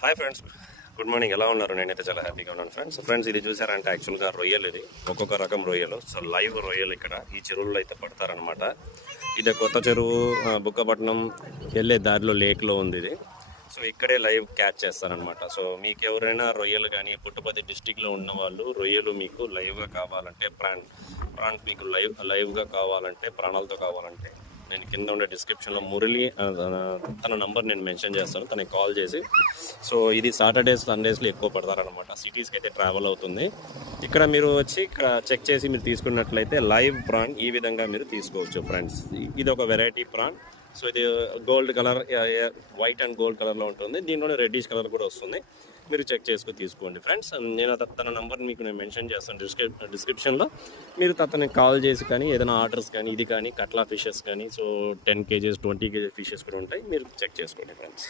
Hi friends, good morning. ఎలా ఉన్నారు? నేనైతే చాలా హ్యాపీగా ఉన్నాను ఫ్రెండ్స్. ఇది చూసారంటే యాక్చువల్గా రొయ్యలు, ఇది ఒక్కొక్క రకం రొయ్యలు. సో లైవ్ రొయ్యలు ఇక్కడ ఈ చెరువుల్లో అయితే పడతారనమాట. ఇది కొత్త చెరువు, బుక్కపట్నం వెళ్ళే దారిలో లేక్లో ఉంది ఇది. సో ఇక్కడే లైవ్ క్యాచ్ చేస్తారనమాట. సో మీకు ఎవరైనా రొయ్యలు కానీ పుట్టపర్తి డిస్టిక్లో ఉన్న వాళ్ళు రొయ్యలు మీకు లైవ్గా కావాలంటే, ప్రాన్స్ మీకు లైవ్గా కావాలంటే, ప్రాణాలతో కావాలంటే నేను కింద ఉండే డిస్క్రిప్షన్లో మురళి తన నంబర్ నేను మెన్షన్ చేస్తాను, తనకి కాల్ చేసి. సో ఇది సాటర్డేస్ సండేస్లో ఎక్కువ పడతారనమాట. సిటీస్కి అయితే ట్రావెల్ అవుతుంది. ఇక్కడ మీరు వచ్చి ఇక్కడ చెక్ చేసి మీరు తీసుకున్నట్లయితే లైవ్ ప్రాన్ ఈ విధంగా మీరు తీసుకోవచ్చు ఫ్రెండ్స్. ఇది ఒక వెరైటీ ప్రాన్. సో ఇది gold colour, white and gold కలర్లో ఉంటుంది. దీనిలోనే రెడ్డిష్ కలర్ కూడా వస్తుంది. మీరు చెక్ చేసుకుని తీసుకోండి ఫ్రెండ్స్. నేను తన నెంబర్ మీకు నేను మెన్షన్ చేస్తాను డిస్క్రిప్షన్లో. మీరు తనకి కాల్ చేసి కానీ ఏదైనా ఆర్డర్స్ కానీ, ఇది కానీ కట్లా ఫిషెస్ కానీ, సో 10 kgs 20 kg ఫిషెస్ కూడా ఉంటాయి. మీరు చెక్ చేసుకోండి ఫ్రెండ్స్.